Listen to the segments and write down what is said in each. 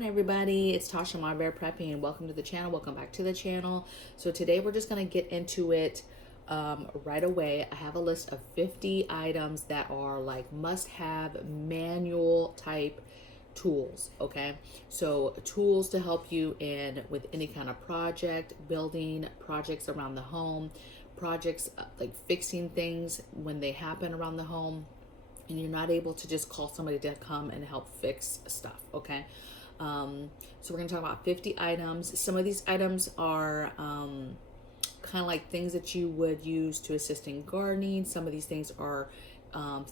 morning, everybody. It's Tasha MAMABEAR Prepping, and welcome to the channel. Welcome back to the channel. So today we're just going to get into it right away. I have a list of 50 items that are like must-have manual type tools. Okay, so tools to help you in with any kind of project, building projects around the home, projects like fixing things when they happen around the home, and you're not able to just call somebody to come and help fix stuff. Okay, so we're gonna talk about 50 items. Some of these items are kind of like things that you would use to assist in gardening. Some of these things are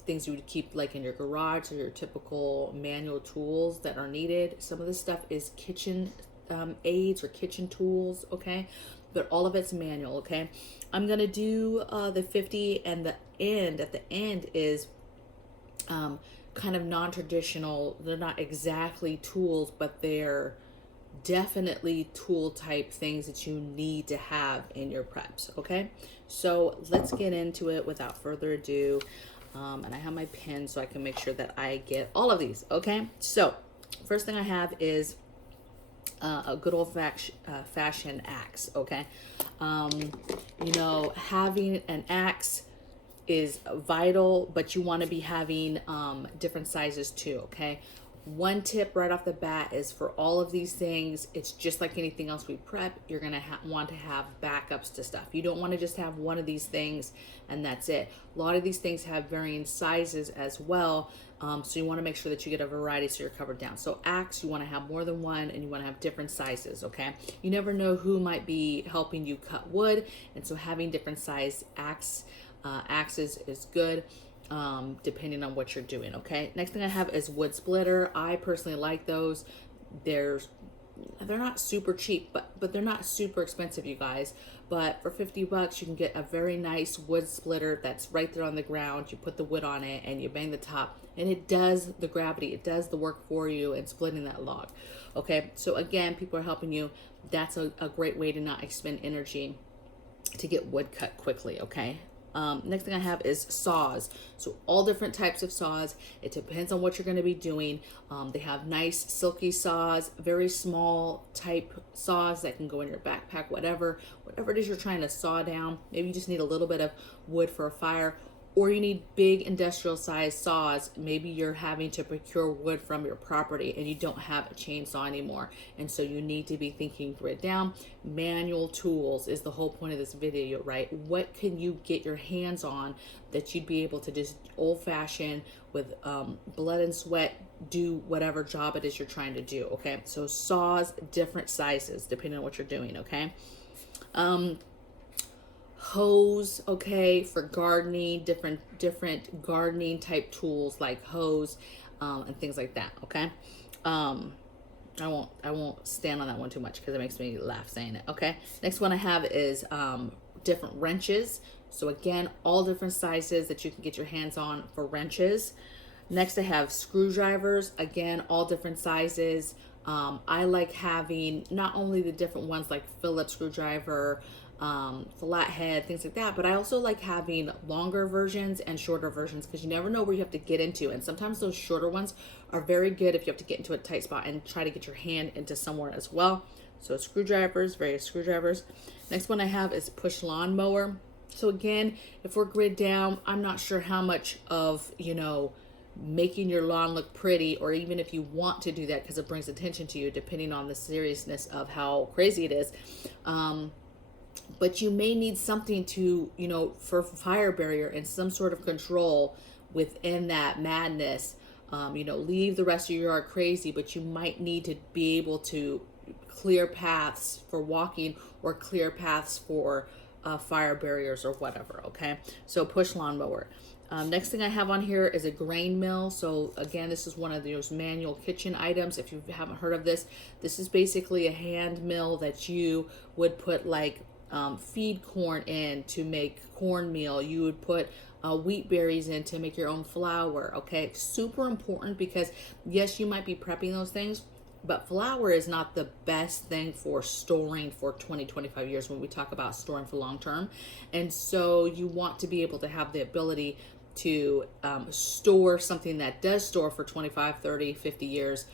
things you would keep like in your garage, or your typical manual tools that are needed. Some of this stuff is kitchen aids or kitchen tools. Okay, but all of it's manual. Okay, I'm gonna do the 50, and the end at the end is kind of non-traditional. They're not exactly tools, but they're definitely tool type things that you need to have in your preps. Okay, so let's get into it without further ado. And I have my pen so I can make sure that I get all of these. Okay, so first thing I have is a good old-fashioned axe. Okay, you know, having an axe is vital, but you want to be having different sizes too. Okay, one tip right off the bat is for all of these things, it's just like anything else we prep, you're gonna want to have backups to stuff. You don't want to just have one of these things and that's it. A lot of these things have varying sizes as well, so you want to make sure that you get a variety so you're covered down. So axe, you want to have more than one, and you want to have different sizes. Okay, you never know who might be helping you cut wood, and so having different size axes is good, depending on what you're doing. Okay, next thing I have is wood splitter. I personally like those. They're not super cheap, but they're not super expensive, you guys. But for 50 bucks, you can get a very nice wood splitter that's right there on the ground. You put the wood on it and you bang the top, and it does the gravity, it does the work for you in splitting that log. Okay, so again, people are helping you. That's a great way to not expend energy to get wood cut quickly. Okay, next thing I have is saws. So all different types of saws. It depends on what you're going to be doing. They have nice silky saws, very small type saws that can go in your backpack, whatever it is you're trying to saw down. Maybe you just need a little bit of wood for a fire, or you need big industrial size saws. Maybe you're having to procure wood from your property and you don't have a chainsaw anymore, and so you need to be thinking grid down. Manual tools is the whole point of this video, right? What can you get your hands on that you'd be able to just old-fashioned with blood and sweat do whatever job it is you're trying to do. Okay, so saws, different sizes depending on what you're doing. Okay, hose, okay, for gardening, different gardening type tools like hose and things like that. Okay, I won't stand on that one too much because it makes me laugh saying it. Okay, next one I have is different wrenches. So again, all different sizes that you can get your hands on for wrenches. Next I have screwdrivers. Again, all different sizes. I like having not only the different ones like Phillips screwdriver, flathead, things like that, but I also like having longer versions and shorter versions, because you never know where you have to get into, and sometimes those shorter ones are very good if you have to get into a tight spot and try to get your hand into somewhere as well. So screwdrivers, various screwdrivers. Next one I have is push lawn mower. So again, if we're grid down, I'm not sure how much of, you know, making your lawn look pretty, or even if you want to do that because it brings attention to you, depending on the seriousness of how crazy it is. But you may need something to, you know, for fire barrier and some sort of control within that madness. You know, leave the rest of your yard crazy, but you might need to be able to clear paths for walking, or clear paths for fire barriers or whatever. Okay, so push lawnmower. Next thing I have on here is a grain mill. So again, this is one of those manual kitchen items. If you haven't heard of this, this is basically a hand mill that you would put like feed corn in to make cornmeal. You would put wheat berries in to make your own flour. Okay, super important, because yes, you might be prepping those things, but flour is not the best thing for storing for 20-25 years when we talk about storing for long term. And so you want to be able to have the ability to store something that does store for 25, 30, 50 years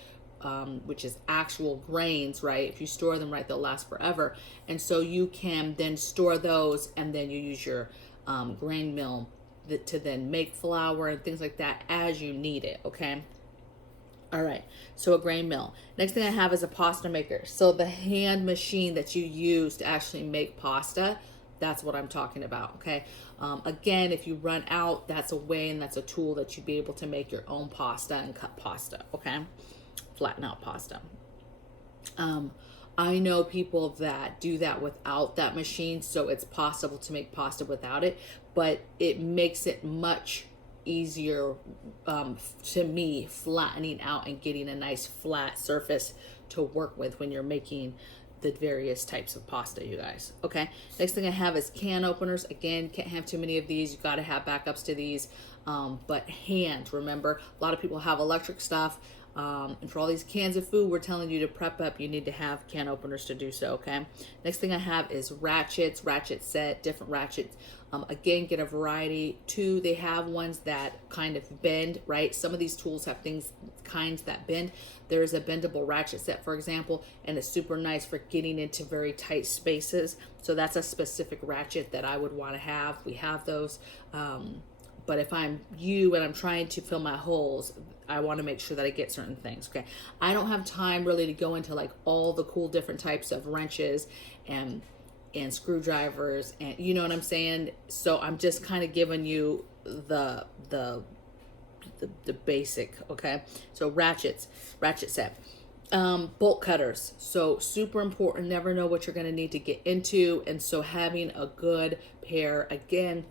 which is actual grains, right? If you store them right, they'll last forever. And so you can then store those, and then you use your grain mill to then make flour and things like that as you need it, okay? All right, so a grain mill. Next thing I have is a pasta maker. So the hand machine that you use to actually make pasta, that's what I'm talking about, okay? Again, if you run out, that's a way and that's a tool that you'd be able to make your own pasta and cut pasta, okay? Flatten out pasta. I know people that do that without that machine, so it's possible to make pasta without it, but it makes it much easier to me, flattening out and getting a nice flat surface to work with when you're making the various types of pasta, you guys. Okay, next thing I have is can openers. Again, can't have too many of these. You got to have backups to these, but hand, remember, a lot of people have electric stuff. And for all these cans of food we're telling you to prep up, you need to have can openers to do so, okay? Next thing I have is ratchets, ratchet set, different ratchets. Again, get a variety. Two, they have ones that kind of bend, right? Some of these tools have kinds that bend. There's a bendable ratchet set, for example, and it's super nice for getting into very tight spaces. So that's a specific ratchet that I would want to have. We have those. But if I'm you and I'm trying to fill my holes, I want to make sure that I get certain things, okay? I don't have time really to go into like all the cool different types of wrenches and screwdrivers, and you know what I'm saying? So I'm just kind of giving you the basic, okay? So ratchet set. Bolt cutters, so super important. Never know what you're going to need to get into, and so having a good pair, again,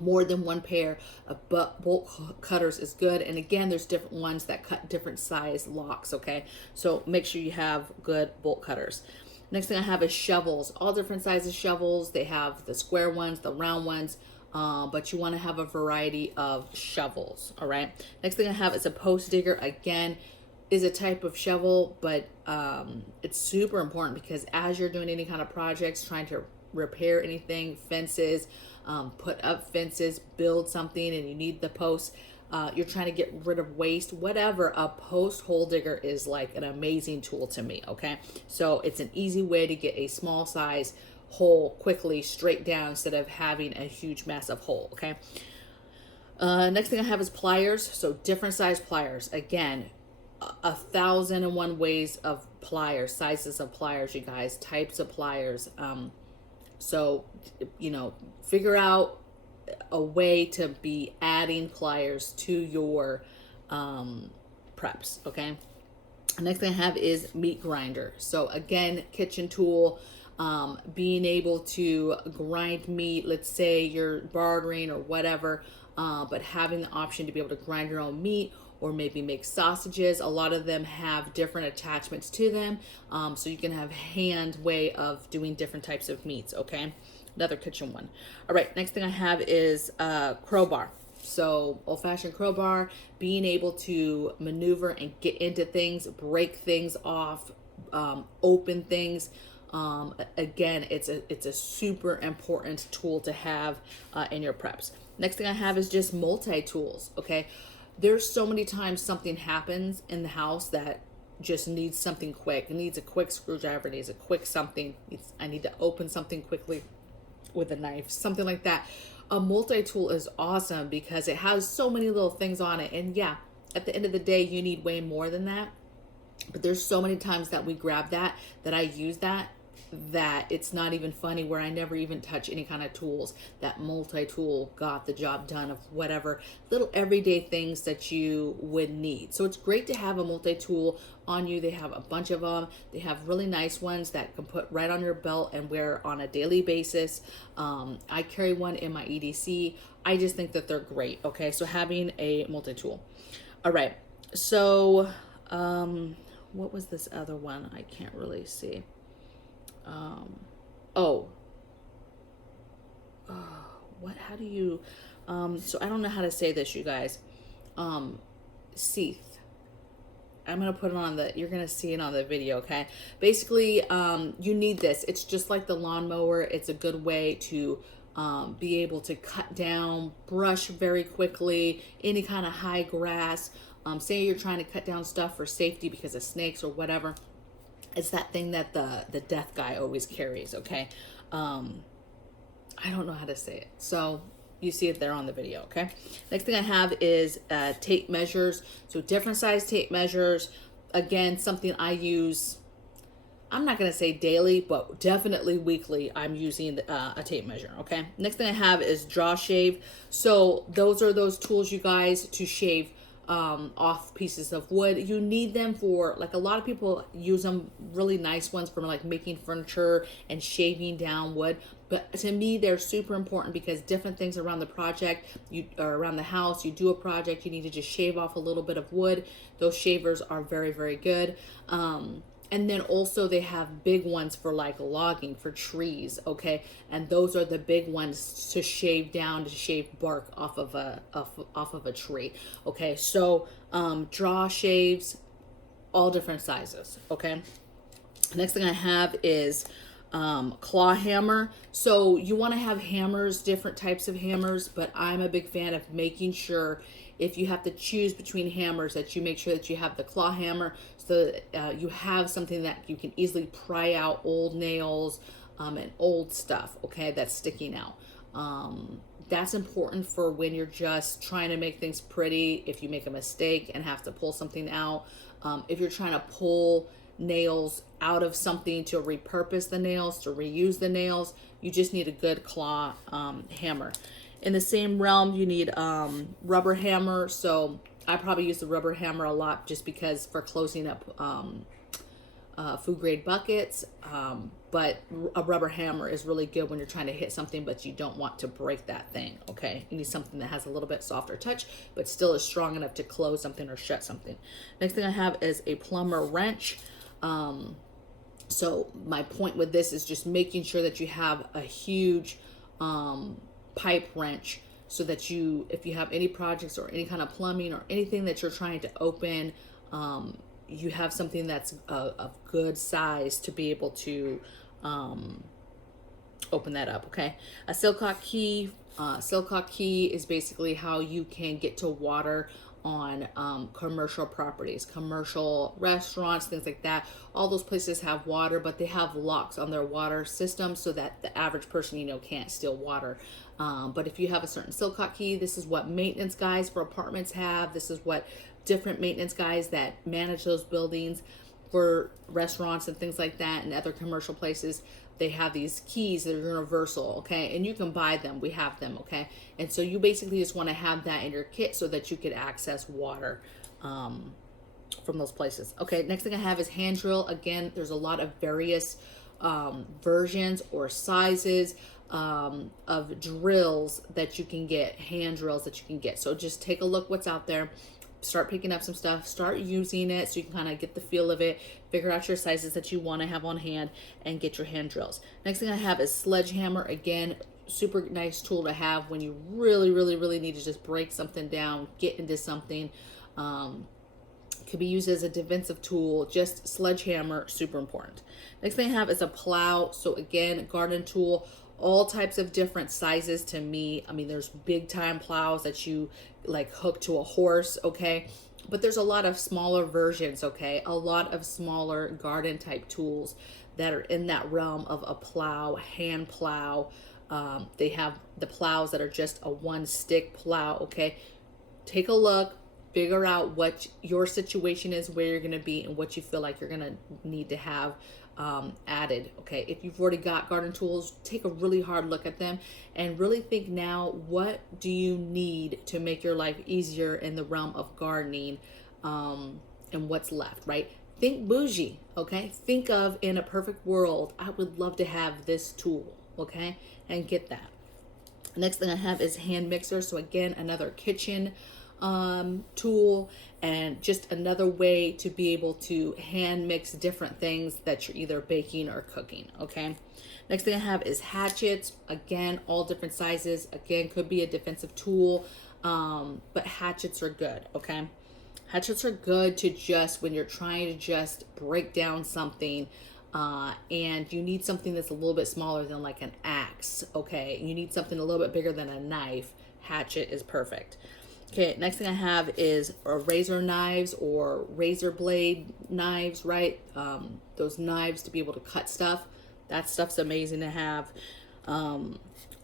more than one pair of bolt cutters is good. And again, there's different ones that cut different size locks, okay? So make sure you have good bolt cutters. Next thing I have is shovels, all different sizes shovels. They have the square ones, the round ones, but you want to have a variety of shovels, all right? Next thing I have is a post digger. Again, is a type of shovel, but it's super important because as you're doing any kind of projects, trying to repair anything, fences, put up fences, build something, and you need the posts, you're trying to get rid of waste, whatever, a post hole digger is like an amazing tool to me, okay? So it's an easy way to get a small size hole quickly straight down instead of having a huge massive hole, okay? Next thing I have is pliers. So different size pliers. Again, 1,001 ways of pliers, sizes of pliers, you guys, types of pliers. So, you know, figure out a way to be adding pliers to your preps, okay? Next thing I have is meat grinder. So again, kitchen tool, being able to grind meat, let's say you're bartering or whatever, but having the option to be able to grind your own meat or maybe make sausages. A lot of them have different attachments to them, so you can have hand way of doing different types of meats, okay? Another kitchen one. All right, next thing I have is crowbar. So old-fashioned crowbar, being able to maneuver and get into things, break things off, open things. Again, it's a super important tool to have in your preps. Next thing I have is just multi-tools, okay? There's so many times something happens in the house that just needs something quick. It needs a quick screwdriver, needs a quick something. I need to open something quickly with a knife, something like that. A multi-tool is awesome because it has so many little things on it. And yeah, at the end of the day, you need way more than that. But there's so many times that we grab that I use that it's not even funny, where I never even touch any kind of tools. That multi-tool got the job done of whatever little everyday things that you would need. So it's great to have a multi-tool on you. They have a bunch of them. They have really nice ones that can put right on your belt and wear on a daily basis. I carry one in my EDC. I just think that they're great, okay? So having a multi-tool. All right, so what was this other one? I can't really see. How do you, so I don't know how to say this, you guys. Shtf. I'm going to put it on you're going to see it on the video, okay? Basically, you need this. It's just like the lawnmower. It's a good way to be able to cut down, brush very quickly, any kind of high grass, Say you're trying to cut down stuff for safety because of snakes or whatever. It's that thing that the death guy always carries, okay? I don't know how to say it. So you see it there on the video, okay? Next thing I have is tape measures. So different size tape measures. Again, something I use, I'm not going to say daily, but definitely weekly, I'm using a tape measure, okay? Next thing I have is draw shave. So those are those tools, you guys, to shave off pieces of wood. You need them for, like, a lot of people use them, really nice ones for like making furniture and shaving down wood. But to me, they're super important because different things around the project, or around the house, you do a project, you need to just shave off a little bit of wood. Those shavers are very, very good. And then also they have big ones for like logging for trees, okay? And those are the big ones to shave down, to shave bark off of a tree, okay? So draw shaves, all different sizes, okay? Next thing I have is claw hammer. So you want to have hammers, different types of hammers, but I'm a big fan of making sure if you have to choose between hammers that you make sure that you have the claw hammer, so that you have something that you can easily pry out old nails and old stuff, okay, that's sticking out. That's important for when you're just trying to make things pretty. If you make a mistake and have to pull something out, if you're trying to pull nails out of something to repurpose the nails, to reuse the nails, you just need a good claw hammer. In the same realm, you need rubber hammer. So I probably use the rubber hammer a lot just because for closing up food grade buckets. But a rubber hammer is really good when you're trying to hit something, but you don't want to break that thing, okay? You need something that has a little bit softer touch, but still is strong enough to close something or shut something. Next thing I have is a plumber wrench. So my point with this is just making sure that you have a huge pipe wrench, so that you, if you have any projects or any kind of plumbing or anything that you're trying to open, you have something that's of good size to be able to open that up, okay? A silcock key. Silcock key is basically how you can get to water on commercial properties, commercial restaurants, things like that. All those places have water, but they have locks on their water system so that the average person, you know, can't steal water. But if you have a certain silcock key, this is what maintenance guys for apartments have. This is what different maintenance guys that manage those buildings for restaurants and things like that and other commercial places, they have these keys that are universal, okay? And you can buy them. We have them, okay? And so you basically just want to have that in your kit so that you could access water from those places. Okay, next thing I have is hand drill. Again, there's a lot of various versions or sizes of drills that you can get, hand drills that you can get. So just take a look what's out there. Start picking up some stuff, start using it so you can kind of get the feel of it, figure out your sizes that you want to have on hand, and get your hand drills. Next thing I have is sledgehammer. Again, super nice tool to have when you really need to just break something down, get into something. Could be used as a defensive tool. Just sledgehammer, super important. Next thing I have is a plow. So again, garden tool. All types of different sizes to me. I mean, there's big time plows that you like hook to a horse, okay? But there's a lot of smaller versions, okay? A lot of smaller garden type tools that are in that realm of a plow, hand plow. They have the plows that are just a one stick plow, okay? Take a look, figure out what your situation is, where you're gonna be, and what you feel like you're gonna need to have added, okay? If you've already got garden tools, take a really hard look at them and really think now, what do you need to make your life easier in the realm of gardening, and what's left, right? Think bougie, okay? Think of, in a perfect world, I would love to have this tool, okay? And get that. Next thing I have is hand mixer. So again, another kitchen tool, and just another way to be able to hand mix different things that you're either baking or cooking, okay? Next thing I have is hatchets. Again, all different sizes. Again, could be a defensive tool, but hatchets are good, okay? Hatchets are good to just, when you're trying to just break down something, and you need something that's a little bit smaller than like an axe, okay? You need something a little bit bigger than a knife. Hatchet is perfect. Okay, next thing I have is razor knives or razor blade knives, right? Those knives to be able to cut stuff. That stuff's amazing to have.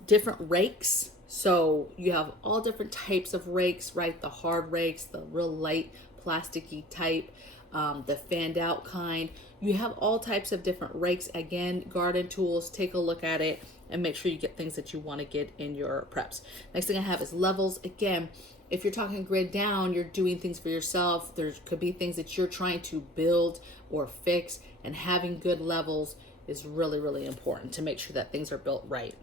Different rakes. So you have all different types of rakes, right? The hard rakes, the real light plasticky type, the fanned out kind. You have all types of different rakes. Again, garden tools, take a look at it and make sure you get things that you want to get in your preps. Next thing I have is levels. Again, if you're talking grid down, you're doing things for yourself. There could be things that you're trying to build or fix, and having good levels is really, really important to make sure that things are built right.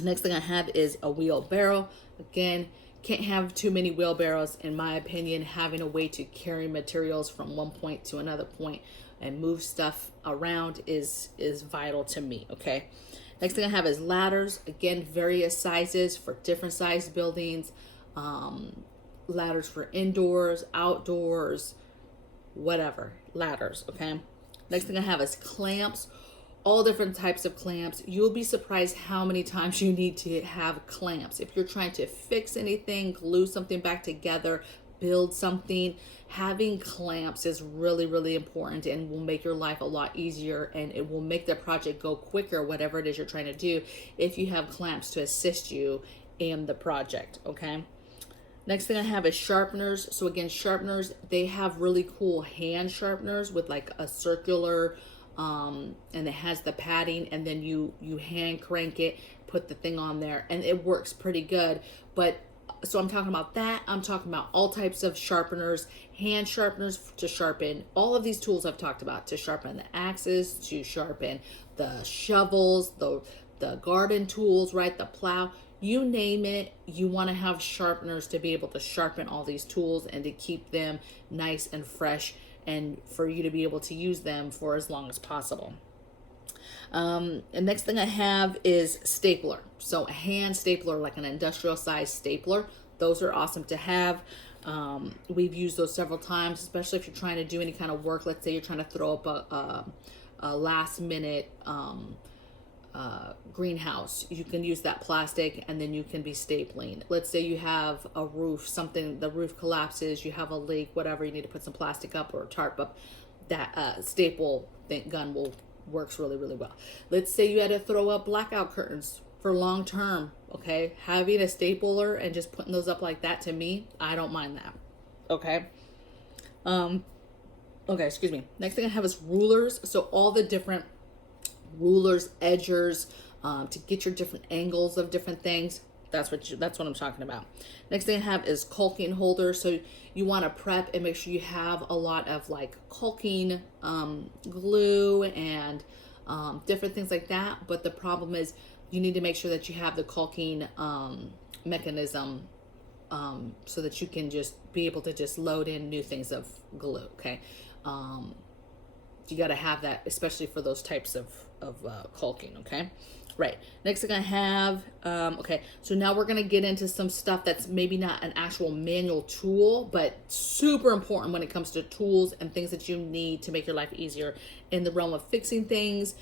Next thing I have is a wheelbarrow. Again, can't have too many wheelbarrows, in my opinion. Having a way to carry materials from one point to another point and move stuff around is vital to me, okay? Next thing I have is ladders. Again, various sizes for different size buildings. Ladders for indoors, outdoors, whatever, ladders, okay? Next thing I have is clamps. All different types of clamps. You'll be surprised how many times you need to have clamps. If you're trying to fix anything, glue something back together, build something, having clamps is really, really important and will make your life a lot easier, and it will make the project go quicker, whatever it is you're trying to do, if you have clamps to assist you in the project, okay? Next thing I have is sharpeners. So again, sharpeners, they have really cool hand sharpeners with like a circular, and it has the padding, and then you hand crank it, put the thing on there, and it works pretty good. But so I'm talking about that. I'm talking about all types of sharpeners, hand sharpeners to sharpen all of these tools I've talked about, to sharpen the axes, to sharpen the shovels, the garden tools, right? The plow. You name it, you want to have sharpeners to be able to sharpen all these tools and to keep them nice and fresh, and for you to be able to use them for as long as possible. And next thing I have is stapler. So a hand stapler, like an industrial size stapler. Those are awesome to have. We've used those several times, especially if you're trying to do any kind of work. Let's say you're trying to throw up a last minute greenhouse. You can use that plastic, and then you can be stapling. Let's say you have a roof, the roof collapses, you have a leak, whatever, you need to put some plastic up or a tarp up. That staple gun works really, really well. Let's say you had to throw up blackout curtains for long term, okay? Having a stapler and just putting those up like that, to me, I don't mind that, okay? Okay, excuse me. Next thing I have is rulers. So all the different rulers, edgers, to get your different angles of different things. That's what I'm talking about. Next thing I have is caulking holder. So you want to prep and make sure you have a lot of like caulking glue and different things like that. But the problem is you need to make sure that you have the caulking mechanism so that you can just be able to just load in new things of glue, okay? You got to have that, especially for those types of caulking, okay? Right. Next thing I have, okay, so now we're going to get into some stuff that's maybe not an actual manual tool, but super important when it comes to tools and things that you need to make your life easier in the realm of fixing things,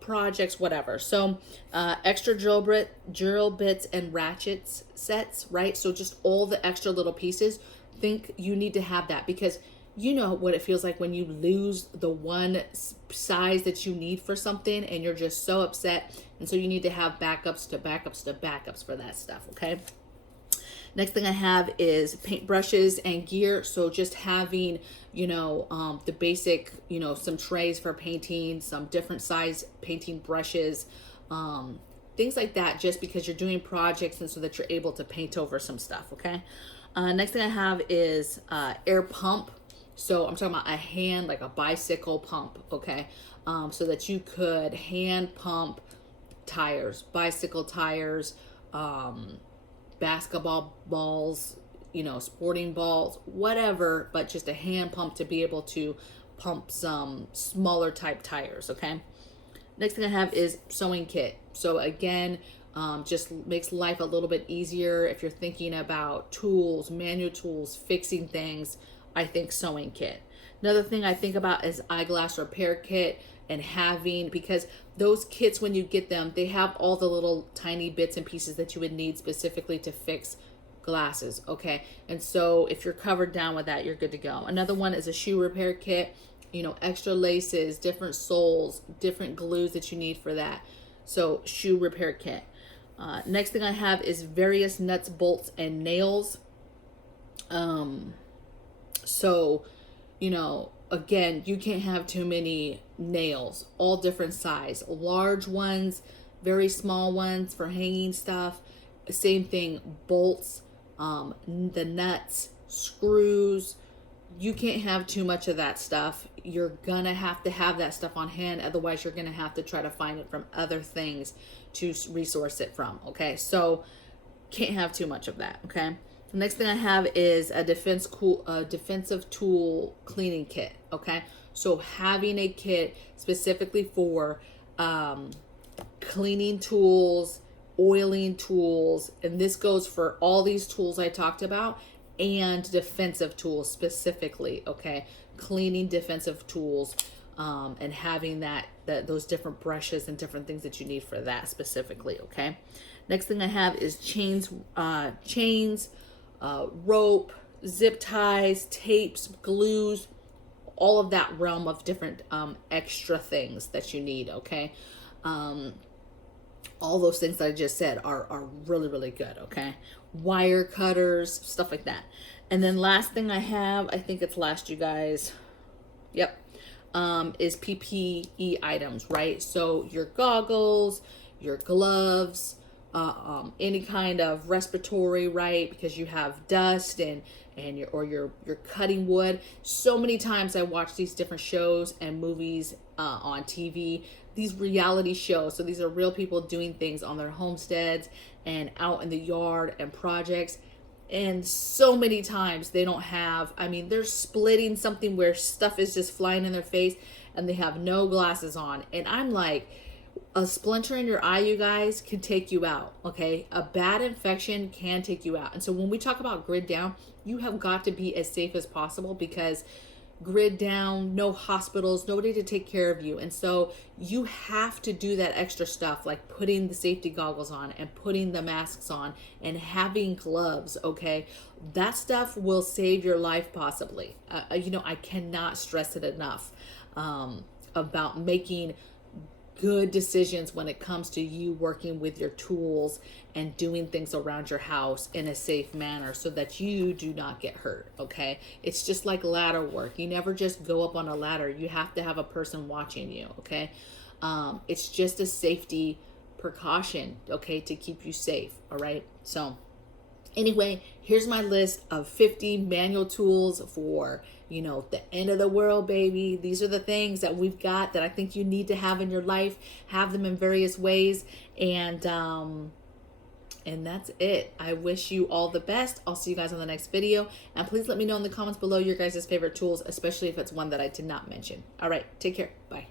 projects, whatever. So extra drill bits and ratchets sets, right? So just all the extra little pieces. Think you need to have that, because you know what it feels like when you lose the one size that you need for something and you're just so upset. And so you need to have backups to backups to backups for that stuff, okay? Next thing I have is paintbrushes and gear. So just having, the basic, some trays for painting, some different size painting brushes, things like that, just because you're doing projects and so that you're able to paint over some stuff, okay? Next thing I have is air pump. So I'm talking about a hand, like a bicycle pump, okay? So that you could hand pump tires, bicycle tires, basketball balls, sporting balls, whatever, but just a hand pump to be able to pump some smaller type tires, okay? Next thing I have is sewing kit. So again, just makes life a little bit easier if you're thinking about tools, manual tools, fixing things. I think sewing kit. Another thing I think about is eyeglass repair kit, and because those kits, when you get them, they have all the little tiny bits and pieces that you would need specifically to fix glasses, okay? And so if you're covered down with that, you're good to go. Another one is a shoe repair kit, you know, extra laces, different soles, different glues that you need for that. So shoe repair kit. Next thing I have is various nuts, bolts, and nails. So, you know, again, you can't have too many nails, all different size, large ones, very small ones for hanging stuff. Same thing, bolts, the nuts, screws. You can't have too much of that stuff. You're gonna have to have that stuff on hand. Otherwise, you're gonna have to try to find it from other things to resource it from. Okay, so can't have too much of that. Okay. The next thing I have is a defensive tool cleaning kit. Okay, so having a kit specifically for cleaning tools, oiling tools, and this goes for all these tools I talked about, and defensive tools specifically. Okay, cleaning defensive tools, and having those different brushes and different things that you need for that specifically. Okay, next thing I have is chains, rope, zip ties, tapes, glues, all of that realm of different extra things that you need. Okay, all those things that I just said are really, really good. Okay, wire cutters, stuff like that. And then last thing I have, I think it's last, you guys. Yep. Is PPE items, right? So your goggles, your gloves, any kind of respiratory, right? Because you have dust and you're cutting wood. So many times I watch these different shows and movies on TV, these reality shows. So these are real people doing things on their homesteads and out in the yard and projects. And so many times they don't have, I mean, they're splitting something where stuff is just flying in their face and they have no glasses on. And I'm like, a splinter in your eye, you guys, can take you out. Okay, a bad infection can take you out. And so when we talk about grid down, you have got to be as safe as possible, because grid down, no hospitals, nobody to take care of you. And so you have to do that extra stuff, like putting the safety goggles on and putting the masks on and having gloves. Okay, that stuff will save your life possibly. You know, I cannot stress it enough about making good decisions when it comes to you working with your tools and doing things around your house in a safe manner so that you do not get hurt. Okay, it's just like ladder work. You never just go up on a ladder. You have to have a person watching you. Okay, it's just a safety precaution, okay, to keep you safe. All right, so anyway, here's my list of 50 manual tools for, you know, the end of the world, baby. These are the things that we've got that I think you need to have in your life. Have them in various ways. And that's it. I wish you all the best. I'll see you guys on the next video. And please let me know in the comments below your guys' favorite tools, especially if it's one that I did not mention. All right, take care. Bye.